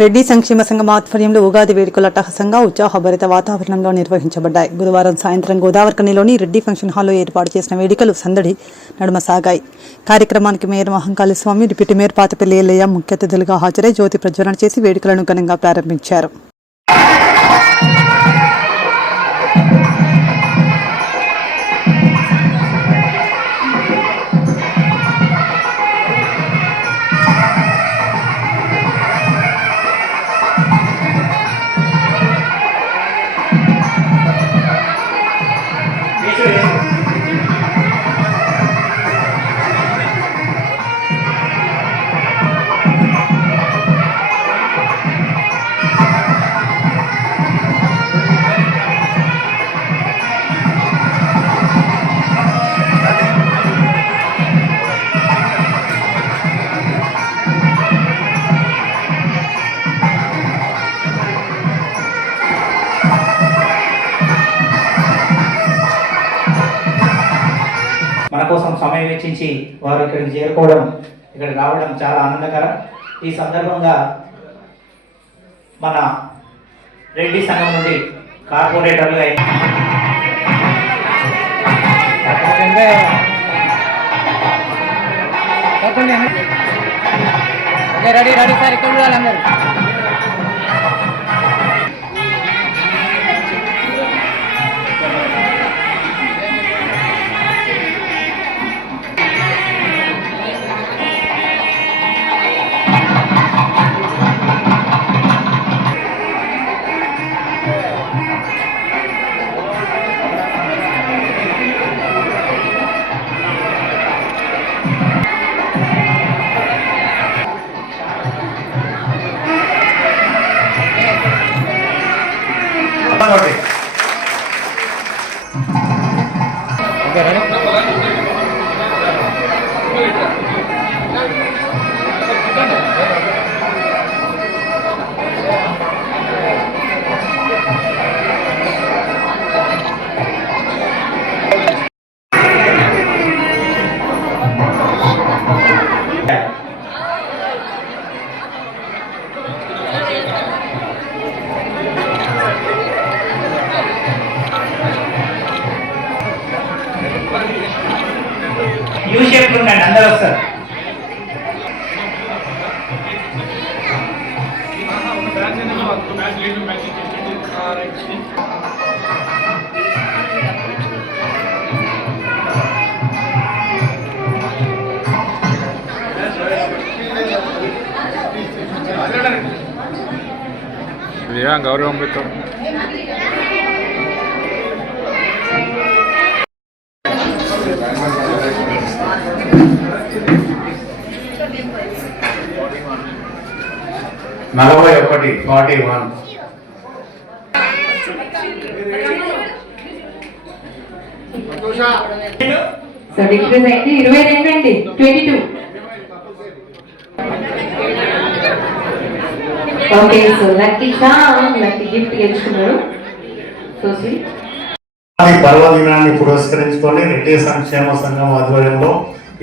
రెడ్డి సంక్షేమ సంఘం ఆధ్వర్యంలో ఉగాది వేడుకలు అట్టహాసంగా ఉత్సాహభరిత వాతావరణంలో నిర్వహించబడ్డాయి. బుధవారం సాయంత్రం గోదావరికనిలోని రెడ్డి ఫంక్షన్ హాల్లో ఏర్పాటు చేసిన వేడుకలు సందడి నడుమ సాగాయి. కార్యక్రమానికి మేయర్ మహంకాళి స్వామి, డిప్యూటీ మేయర్ పాతపల్లి ఎల్లయ్య ముఖ్య అతిథులుగా హాజరై జ్యోతి ప్రజ్వలన చేసి వేడుకలను ఘనంగా ప్రారంభించారు. మన కోసం సమయం వెచ్చించి వారు ఇక్కడికి చేరుకోవడం, ఇక్కడ రావడం చాలా ఆనందకరం. ఈ సందర్భంగా మన రెడ్డి సంఘం నుండి కార్పొరేటర్లు రెడీ రెడీ సార్, ఇక్కడ చూడాలి అందరూ. యూ షేప్ ఉండండి, అందరూ వస్తారు. గౌరవం పెట్టారు. నలభై 41 సో డిక్రీజ్ అయింది 22 అండి 22. ఓకే, సో లక్కీ గిఫ్ట్ గెలుచుకున్నారు. సో పర్వదినాన్ని పురస్కరించుకొని రెడ్డి సంక్షేమ సంఘం ఆధ్వర్యంలో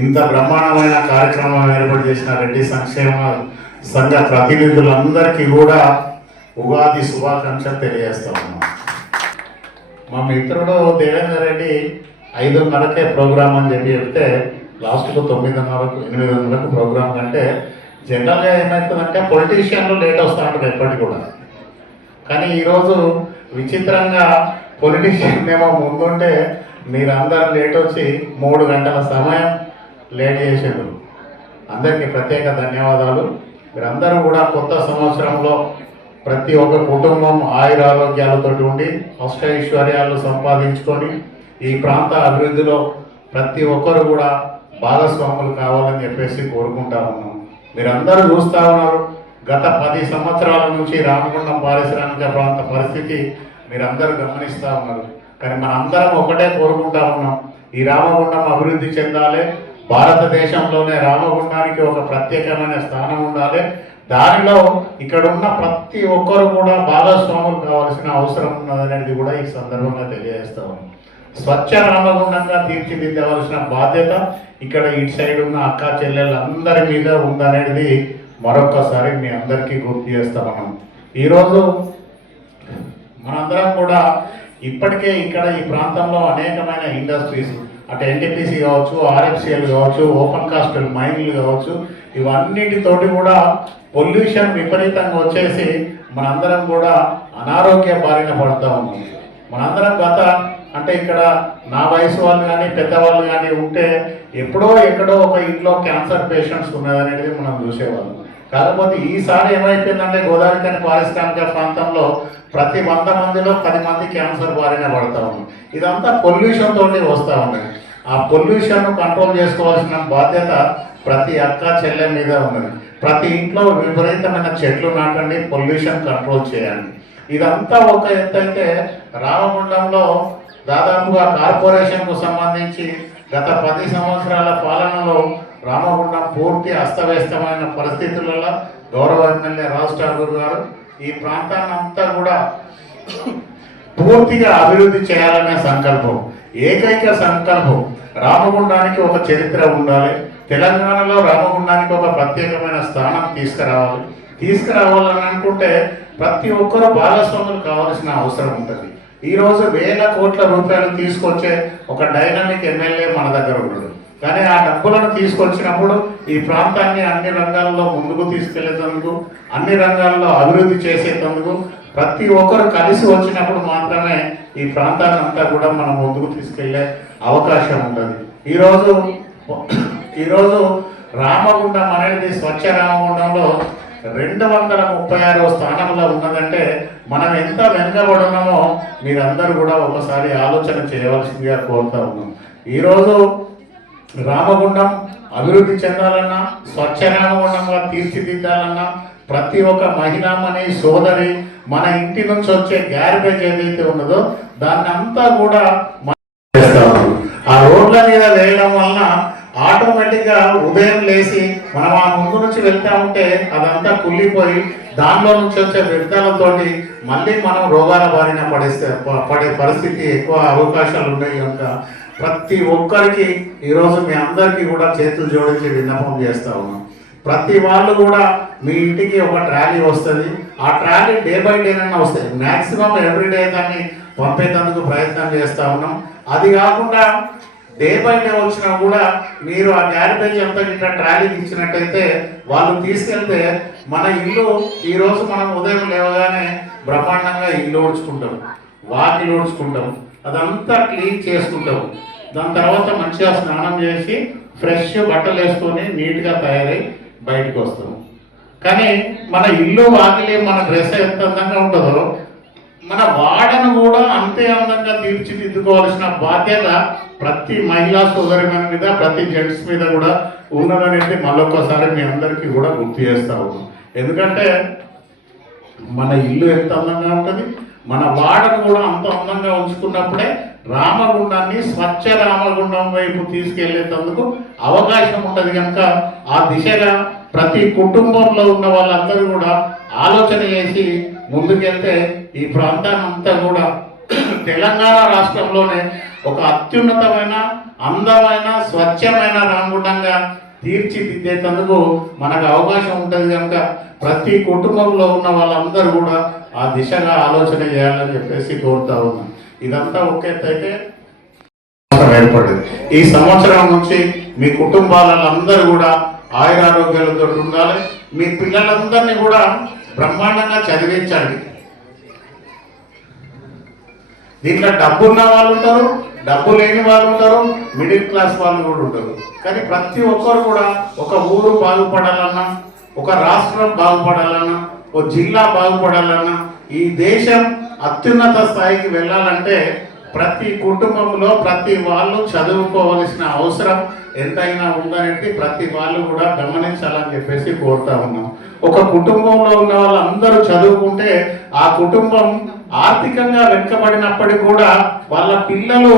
ఇంత బ్రహ్మాండమైన కార్యక్రమం ఏర్పాటు చేసిన రెడ్డి సంక్షేమ సంఘ ప్రతినిధులందరికీ కూడా ఉగాది శుభాకాంక్షలు తెలియజేస్తా ఉన్నాం. మా మిత్రుడు దేవేందర్ రెడ్డి 5:30కే ప్రోగ్రామ్ అని చెప్తే లాస్ట్కు 9:30, 8:00 ప్రోగ్రామ్ కంటే జనరల్గా ఏమవుతుందంటే పొలిటీషియన్లు లేట్ వస్తూ ఉంటారు ఎప్పటికి కూడా. కానీ ఈరోజు విచిత్రంగా పొలిటీషియన్ ఏమో ముందుంటే మీరందరూ లేట్ వచ్చి 3 గంటల సమయం లేట్ చేసారు. అందరికీ ప్రత్యేక ధన్యవాదాలు. మీరందరూ కూడా కొత్త సంవత్సరంలో ప్రతి ఒక్క కుటుంబం ఆయురారోగ్యాలతో ఉండి అష్టైశ్వర్యాలు సంపాదించుకొని ఈ ప్రాంత అభివృద్ధిలో ప్రతి ఒక్కరు కూడా భాగస్వాములు కావాలని చెప్పేసి కోరుకుంటా ఉన్నాం. మీరందరూ చూస్తూ ఉన్నారు, గత 10 సంవత్సరాల నుంచి రామగుండం పారిశ్రామిక ప్రాంత పరిస్థితి మీరందరూ గమనిస్తూ ఉన్నారు. కానీ మనందరం ఒకటే కోరుకుంటా ఉన్నాం, ఈ రామగుండం అభివృద్ధి చెందాలి, భారతదేశంలోనే రామగుండానికి ఒక ప్రత్యేకమైన స్థానం ఉండాలి. దానిలో ఇక్కడ ఉన్న ప్రతి ఒక్కరు కూడా భాగస్వాములు కావాల్సిన అవసరం ఉన్నదనేది కూడా ఈ సందర్భంగా తెలియజేస్తా ఉన్నాం. స్వచ్ఛ రామగుండంగా తీర్చిదిద్దవలసిన బాధ్యత ఇక్కడ ఇటు సైడ్ ఉన్న అక్క చెల్లెళ్ళందరి మీద ఉందనేది మరొక్కసారి మీ అందరికీ గుర్తు చేస్తా ఉన్నాం. ఈరోజు మనందరం కూడా ఇప్పటికే ఇక్కడ ఈ ప్రాంతంలో అనేకమైన ఇండస్ట్రీస్, అటు ఎన్టీపీసీ కావచ్చు, ఆర్ఎఫ్సిఎల్ కావచ్చు, ఓపెన్ కాస్ట్ మైన్లు కావచ్చు, ఇవన్నిటితోటి కూడా పొల్యూషన్ విపరీతంగా వచ్చేసి మనందరం కూడా అనారోగ్య బారిన పడుతూ ఉన్నాం. మనందరం అంటే ఇక్కడ నా వయసు వాళ్ళు కానీ పెద్దవాళ్ళు కానీ ఉంటే ఎప్పుడో ఎక్కడో ఒక ఇంట్లో క్యాన్సర్ పేషెంట్స్ ఉన్నదనేది మనం చూసేవాళ్ళం. కాకపోతే ఈసారి ఏమైపోయిందంటే గోదావరి పారిశ్రామిక ప్రాంతంలో ప్రతి 100 మందిలో 10 మంది క్యాన్సర్ బారిన పడతా ఉన్నాం. ఇదంతా పొల్యూషన్ తోటి వస్తూ ఉన్నాయి. ఆ పొల్యూషన్ కంట్రోల్ చేసుకోవాల్సిన బాధ్యత ప్రతి అక్క చెల్లె మీద ఉన్నది. ప్రతి ఇంట్లో విపరీతమైన చెట్లు నాటండి, పొల్యూషన్ కంట్రోల్ చేయండి. ఇదంతా ఒక ఎత్తు అయితే రామగుండంలో దాదాపుగా కార్పొరేషన్కు సంబంధించి గత 10 సంవత్సరాల పాలనలో రామగుండం పూర్తి అస్తవ్యస్తమైన పరిస్థితులలో గౌరవ ఎమ్మెల్యే రాజ్ ఠాకూర్ గారు ఈ ప్రాంతాన్ని అంతా కూడా పూర్తిగా అభివృద్ధి చేయాలనే సంకల్పం, ఏకైక సంకల్పం. రామగుండానికి ఒక చరిత్ర ఉండాలి, తెలంగాణలో రామగుండానికి ఒక ప్రత్యేకమైన స్థానం తీసుకురావాలని అనుకుంటే ప్రతి ఒక్కరూ భాగస్వాములు కావాల్సిన అవసరం ఉంటుంది. ఈరోజు వేల కోట్ల రూపాయలు తీసుకొచ్చే ఒక డైనమిక్ ఎమ్మెల్యే మన దగ్గర ఉన్నాడు. కానీ ఆ డబ్బులను తీసుకొచ్చినప్పుడు ఈ ప్రాంతాన్ని అన్ని రంగాల్లో ముందుకు తీసుకెళ్లేందుకు, అన్ని రంగాల్లో అభివృద్ధి చేసేందుకు ప్రతి ఒక్కరు కలిసి వచ్చినప్పుడు మాత్రమే ఈ ప్రాంతాన్ని అంతా కూడా మనం ముందుకు తీసుకెళ్లే అవకాశం ఉంటుంది. ఈరోజు రామగుండం అనేది స్వచ్ఛ రామగుండంలో 236వ స్థానంలో ఉన్నదంటే మనం ఎంత వెనుకబడి ఉన్నామో మీరందరూ కూడా ఒకసారి ఆలోచన చేయవలసిందిగా కోరుతా ఉన్నాం. ఈరోజు రామగుండం అభివృద్ధి చెందాలన్నా, స్వచ్ఛ రామగుండంగా తీర్చిదిద్దాలన్నా ప్రతి ఒక్క మహిళామణి సోదరి మన ఇంటి నుంచి వచ్చే గ్యార్బేజ్ ఏదైతే ఉన్నదో దాన్ని అంతా కూడా ఆ రోడ్ల మీద వేయడం వలన ఆటోమేటిక్గా ఉదయం లేచి మనం ఆ ముందు నుంచి వెళ్తా ఉంటే అదంతా కుళ్ళిపోయి దానిలో నుంచి వచ్చే వ్యర్థాలతోటి మళ్ళీ మనం రోగాల బారిన పడే పరిస్థితి ఎక్కువ అవకాశాలు ఉన్నాయి కనుక ప్రతి ఒక్కరికి ఈరోజు మీ అందరికీ కూడా చేతులు జోడించి విన్నపం చేస్తా ఉన్నాం. ప్రతి వాళ్ళు కూడా మీ ఇంటికి ఒక ట్రాలీ వస్తుంది. ఆ ట్రాలీ డే బై డేనన్నా వస్తుంది. మ్యాక్సిమం ఎవ్రీడే దాన్ని పంపేందుకు ప్రయత్నం చేస్తూ ఉన్నాం. అది కాకుండా డే బై డే వచ్చినా కూడా మీరు ఆ గ్యార్బేజ్ అంతా ఇట్లా ట్రాలీకి ఇచ్చినట్టయితే వాళ్ళు తీసుకెళ్తే మన ఇల్లు ఈరోజు మనం ఉదయం లేవగానే బ్రహ్మాండంగా ఇల్లు ఊడ్చుకుంటాం, వాకిలు ఊడ్చుకుంటాం, అదంతా క్లీన్ చేసుకుంటాం. దాని తర్వాత మంచిగా స్నానం చేసి ఫ్రెష్ బట్టలు వేసుకొని నీట్గా తయారై బయటకు వస్తాం. కానీ మన ఇల్లు వాకిలి మన డ్రెస్ ఎంత అందంగా ఉంటుందో మన వాడను కూడా అంతే అందంగా తీర్చిదిద్దుకోవాల్సిన బాధ్యత ప్రతి మహిళా సోదరి మీద, ప్రతి జెంట్స్ మీద కూడా ఉన్నదనేది మళ్ళొక్కసారి మీ అందరికీ కూడా గుర్తు చేస్తా ఉన్నాం. ఎందుకంటే మన ఇల్లు ఎంత అందంగా ఉంటుంది, మన వాడను కూడా అంత అందంగా ఉంచుకున్నప్పుడే రామగుండాన్ని స్వచ్ఛ రామగుండం వైపు తీసుకెళ్లేందుకు అవకాశం ఉంటుంది. కనుక ఆ దిశగా ప్రతి కుటుంబంలో ఉన్న వాళ్ళందరూ కూడా ఆలోచన చేసి ముందుకెళ్తే ఈ ప్రాంతాన్ని అంతా కూడా తెలంగాణ రాష్ట్రంలోనే ఒక అత్యున్నతమైన, అందమైన, స్వచ్ఛమైన రామగుండంగా తీర్చిదిద్దేందుకు మనకు అవకాశం ఉంటుంది. కనుక ప్రతి కుటుంబంలో ఉన్న వాళ్ళందరూ కూడా ఆ దిశగా ఆలోచన చేయాలని చెప్పేసి కోరుతా ఉన్నాం. ఇదంతా ఒక ఎత్తు అయితే ఏర్పడింది. ఈ సంవత్సరం నుంచి మీ కుటుంబాలందరూ కూడా ఆయురారోగ్యాలతో ఉండాలి. మీ పిల్లలందరినీ కూడా బ్రహ్మాండంగా చదివించండి. దీంట్లో డబ్బు ఉన్న వాళ్ళు ఉంటారు, డబ్బు లేని వాళ్ళు ఉంటారు, మిడిల్ క్లాస్ వాళ్ళు కూడా ఉంటారు. కానీ ప్రతి ఒక్కరు కూడా ఒక ఊరు బాగుపడాలన్నా, ఒక రాష్ట్రం బాగుపడాలన్నా, ఒక జిల్లా బాగుపడాలన్నా, ఈ దేశం అత్యున్నత స్థాయికి వెళ్ళాలంటే ప్రతి కుటుంబంలో ప్రతి వాళ్ళు చదువుకోవలసిన అవసరం ఎంతైనా ఉందనేది ప్రతి వాళ్ళు కూడా గమనించాలని చెప్పేసి కోరుతా ఉన్నాం. ఒక కుటుంబంలో ఉన్న వాళ్ళందరూ చదువుకుంటే ఆ కుటుంబం ఆర్థికంగా వెనుకబడినప్పటికీ కూడా వాళ్ళ పిల్లలు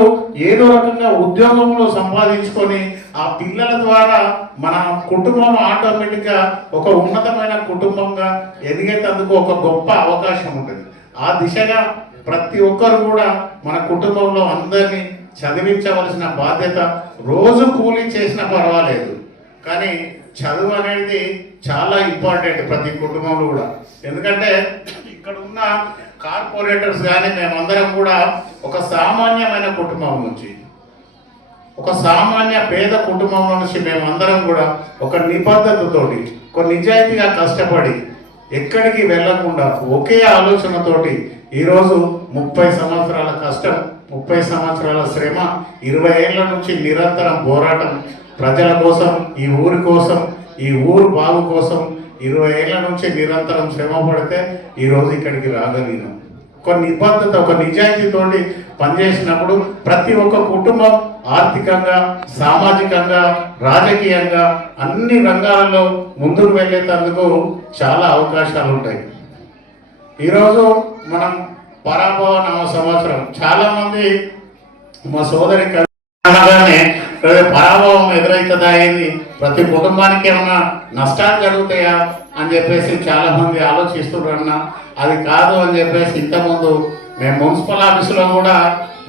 ఏదో రకంగా ఉద్యోగంలో సంపాదించుకొని ఆ పిల్లల ద్వారా మన కుటుంబం ఆటోమేటిక్గా ఒక ఉన్నతమైన కుటుంబంగా ఎదిగేందుకు ఒక గొప్ప అవకాశం ఉంటుంది. ఆ దిశగా ప్రతి ఒక్కరు కూడా మన కుటుంబంలో అందరినీ చదివించవలసిన బాధ్యత. రోజు కూలీ చేసినా పర్వాలేదు, కానీ చదువు అనేది చాలా ఇంపార్టెంట్ ప్రతి కుటుంబంలో కూడా. ఎందుకంటే ఇక్కడ ఉన్న కార్పొరేటర్స్ కానీ మేమందరం కూడా ఒక సామాన్యమైన కుటుంబం నుంచి, ఒక సామాన్య పేద కుటుంబంలో నుంచి మేమందరం కూడా ఒక నిబద్ధతతోటి, ఒక నిజాయితీగా కష్టపడి ఎక్కడికి వెళ్లకుండా ఒకే ఆలోచనతోటి ఈరోజు 30 సంవత్సరాల కష్టం, 30 సంవత్సరాల శ్రమ, 20 ఏళ్ల నుంచి నిరంతరం పోరాటం ప్రజల కోసం, ఈ ఊరి కోసం, ఈ ఊరు బాగు కోసం 20 ఏళ్ల నుంచి నిరంతరం శ్రమ పడితే ఈరోజు ఇక్కడికి రాగలిగినాం. ఒక నిబద్ధత, ఒక నిజాయితీతోటి పనిచేసినప్పుడు ప్రతి ఒక్క కుటుంబం ఆర్థికంగా, సామాజికంగా, రాజకీయంగా అన్ని రంగాలలో ముందుకు వెళ్ళేందుకు చాలా అవకాశాలు ఉంటాయి. ఈరోజు మనం పరాభవ నవ సంవత్సరం, చాలా మంది మా సోదరి అనగానే పరాభవం ఎదురవుతుందా, అయింది ప్రతి కుటుంబానికి ఏమన్నా నష్టాలు జరుగుతాయా అని చెప్పేసి చాలా మంది ఆలోచిస్తున్నారన్న. అది కాదు అని చెప్పేసి ఇంతకుముందు మేము మున్సిపల్ ఆఫీసులో కూడా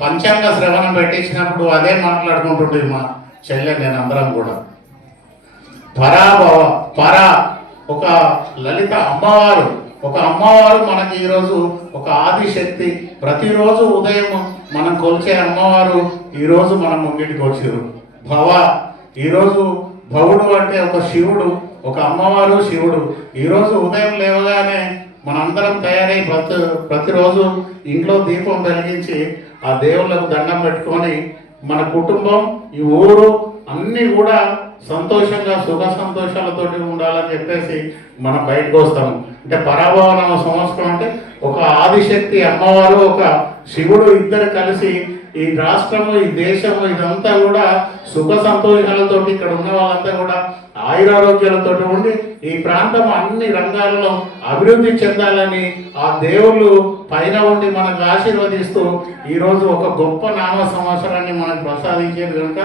పంచాంగ శ్రవణం పెట్టించినప్పుడు అదే మాట్లాడుకుంటుండే మా చెల్లె నేను అందరం కూడా. పరాభవ ఒక లలిత అమ్మవారు, ఒక అమ్మవారు మనకి ఈరోజు ఒక ఆదిశక్తి. ప్రతిరోజు ఉదయం మనం కొలిచే అమ్మవారు ఈరోజు మనం ముంగిటికి వచ్చారు. ఈరోజు భవుడు అంటే ఒక శివుడు, ఒక అమ్మవారు శివుడు. ఈరోజు ఉదయం లేవగానే మనందరం తయారై ప్రతిరోజు ఇంట్లో దీపం వెలిగించి ఆ దేవుళ్ళకు దండం పెట్టుకొని మన కుటుంబం, ఈ ఊరు అన్నీ కూడా సంతోషంగా సుఖ సంతోషాలతోటి ఉండాలని చెప్పేసి మనం బయటకు వస్తాము. అంటే పరాభవ సంవత్సరం అంటే ఒక ఆదిశక్తి అమ్మవారు, ఒక శివుడు ఇద్దరు కలిసి ఈ రాష్ట్రము, ఈ దేశము ఇదంతా కూడా సుఖ సంతోషాలతోటి ఇక్కడ ఉన్న వాళ్ళంతా కూడా ఆయురారోగ్యాలతో ఉండి ఈ ప్రాంతం అన్ని రంగాలలో అభివృద్ధి చెందాలని ఆ దేవుళ్ళు పైన ఉండి మనకు ఆశీర్వదిస్తూ ఈరోజు ఒక గొప్ప నామ సంవత్సరాన్ని మనకు ప్రసాదించేది కనుక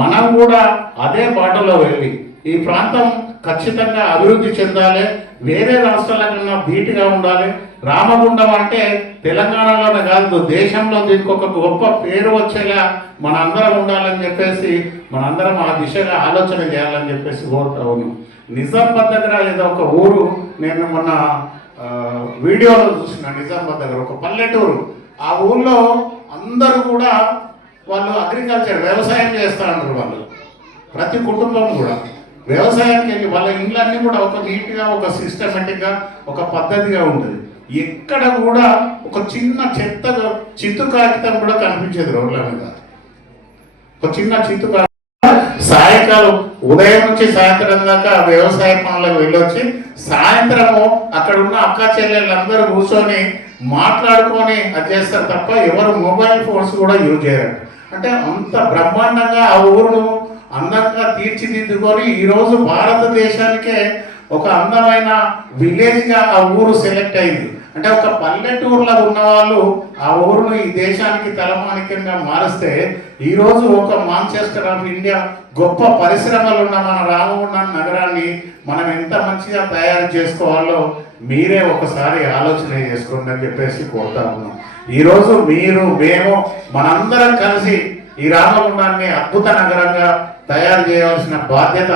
మనం కూడా అదే బాటలో వెళ్ళి ఈ ప్రాంతం ఖచ్చితంగా అభివృద్ధి చెందాలి, వేరే రాష్ట్రాల కన్నా ధీటుగా ఉండాలి. రామగుండం అంటే తెలంగాణలోనే కాదు, దేశంలో దీనికి ఒక గొప్ప పేరు వచ్చేలా మనందరం ఉండాలని చెప్పేసి మనందరం ఆ దిశగా ఆలోచన చేయాలని చెప్పేసి కోరుతా ఉన్నాం. నిజామాబాద్ దగ్గర ఏదో ఒక ఊరు, నేను మొన్న వీడియోలో చూసిన, నిజామాబాద్ దగ్గర ఒక పల్లెటూరు. ఆ ఊళ్ళో అందరూ కూడా వాళ్ళు అగ్రికల్చర్ వ్యవసాయం చేస్తూ ఉంటారు. వాళ్ళు ప్రతి కుటుంబం కూడా వ్యవసాయానికి వెళ్ళి వాళ్ళ ఇళ్ళన్నీ కూడా ఒక నీట్గా, ఒక సిస్టమేటిక్గా, ఒక పద్ధతిగా ఉంటుంది. ఎక్కడ కూడా ఒక చిన్న చిత్తు కాగితం కూడా కనిపించేది రోడ్ల మీద. ఒక చిన్న చిత్తు కాగితం. సాయంకాలం ఉదయం నుంచి సాయంత్రం దాకా వ్యవసాయ పనులకు వెళ్ళొచ్చి సాయంత్రము అక్కడ ఉన్న అక్క చెల్లెళ్ళందరూ కూర్చొని మాట్లాడుకొని అది చేస్తారు తప్ప ఎవరు మొబైల్ ఫోన్స్ కూడా యూజ్ చేయరు. అంటే అంత బ్రహ్మాండంగా ఆ ఊరును అందంగా తీర్చిదిద్దుకొని ఈరోజు భారతదేశానికే ఒక అందమైన విలేజ్గా ఆ ఊరు సెలెక్ట్ అయింది. అంటే ఒక పల్లెటూరులో ఉన్న వాళ్ళు ఆ ఊరును ఈ దేశానికి తలమానికంగా మారిస్తే ఈరోజు ఒక మాంచెస్టర్ ఆఫ్ ఇండియా గొప్ప పరిశ్రమలు ఉన్న మన రామగుండం నగరాన్ని మనం ఎంత మంచిగా తయారు చేసుకోవాలో మీరే ఒకసారి ఆలోచన చేసుకోండి అని చెప్పేసి కోరుతా ఉన్నాం. ఈరోజు మీరు, మేము మనందరం కలిసి ఈ రామగుండాన్ని అద్భుత నగరంగా తయారు చేయవలసిన బాధ్యత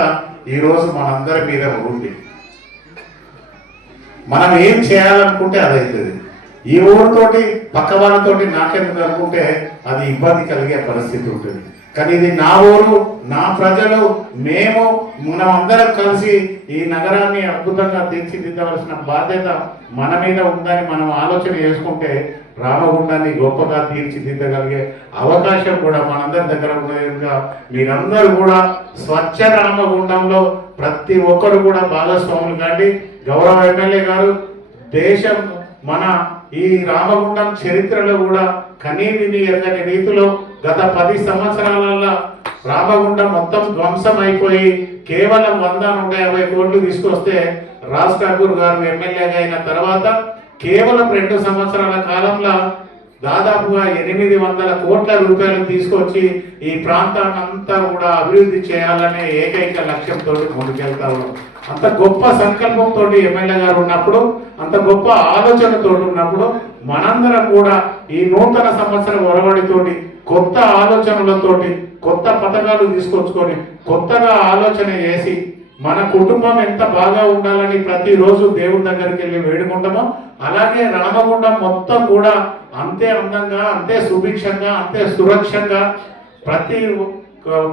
ఈరోజు మనందరి మీద ఉంది. మనం ఏం చేయాలనుకుంటే అది అవుతుంది. ఈ ఊరితోటి పక్క వాళ్ళతోటి నాకెందుకు అనుకుంటే అది ఇబ్బంది కలిగే పరిస్థితి ఉంటుంది. కానీ ఇది నా ఊరు, నా ప్రజలు, మనం అందరం కలిసి ఈ నగరాన్ని అద్భుతంగా తీర్చిదిద్దవలసిన బాధ్యత మన మీద ఉందని మనం ఆలోచన చేసుకుంటే రామగుండాన్ని గొప్పగా తీర్చిదిద్దగలిగే అవకాశం కూడా మనందరి దగ్గర ఉండేదిగా మీరందరూ కూడా స్వచ్ఛ రామగుండంలో ప్రతి ఒక్కరు కూడా భాగస్వాములు కాండి. గౌరవ ఎమ్మెల్యే గారు, దేశం మన ఈ రామగుండం చరిత్రలో కూడా కనీవిని ఎరగని రీతిలో గత 10 సంవత్సరాలలో రామగుండం మొత్తం ధ్వంసం అయిపోయి కేవలం 100-150 కోట్లు తీసుకొస్తే రాజ్ ఠాకూర్ గారు ఎమ్మెల్యేగా అయిన తర్వాత కేవలం 2 సంవత్సరాల కాలంలో దాదాపుగా 800 కోట్ల రూపాయలు తీసుకొచ్చి ఈ ప్రాంతాన్ని అంతా కూడా అభివృద్ధి చేయాలనే ఏకైక లక్ష్యంతో ముందుకెళ్తా ఉన్నాం. అంత గొప్ప సంకల్పంతో ఎమ్మెల్యే గారు ఉన్నప్పుడు, అంత గొప్ప ఆలోచనతో ఉన్నప్పుడు మనందరం కూడా ఈ నూతన సంవత్సర ఒరవడితోటి, కొత్త ఆలోచనలతోటి, కొత్త పథకాలు తీసుకొచ్చుకొని కొత్తగా ఆలోచన చేసి మన కుటుంబం ఎంత బాగా ఉండాలని ప్రతిరోజు దేవుని దగ్గరికి వెళ్ళి వేడుకుంటామో అలాగే రామగుండం మొత్తం కూడా అంతే అందంగా, అంతే సుభిక్షంగా, అంతే సురక్షంగా ప్రతి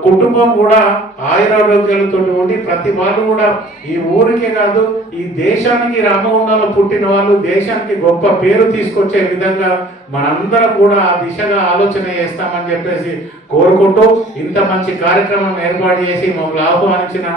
కుటుంబం కూడా ఆయురారోగ్యాలతో ఉండి ప్రతి వాళ్ళు కూడా ఈ ఊరికే కాదు ఈ దేశానికి రామగుండంలో పుట్టిన వాళ్ళు దేశానికి గొప్ప పేరు తీసుకొచ్చే విధంగా మనందరం కూడా ఆ దిశగా ఆలోచన చేస్తామని చెప్పేసి కోరుకుంటూ ఇంత మంచి కార్యక్రమం ఏర్పాటు చేసి మమ్మల్ని ఆహ్వానించిన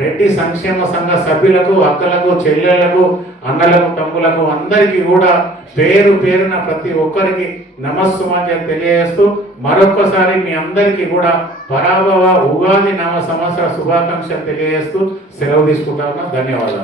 రెడ్డి సంక్షేమ సంఘ సభ్యులకు, అక్కలకు, చెల్లెళ్లకు, అన్నలకు, తమ్ములకు అందరికీ కూడా పేరు పేరున ప్రతి ఒక్కరికి నమస్సుమాంజలి తెలియజేస్తూ మరొక్కసారి మీ అందరికీ కూడా పరాభవ ఉగాది నామ సంవత్సర శుభాకాంక్షలు తెలియజేస్తూ సెలవు తీసుకుంటా ఉన్నా. ధన్యవాదాలు.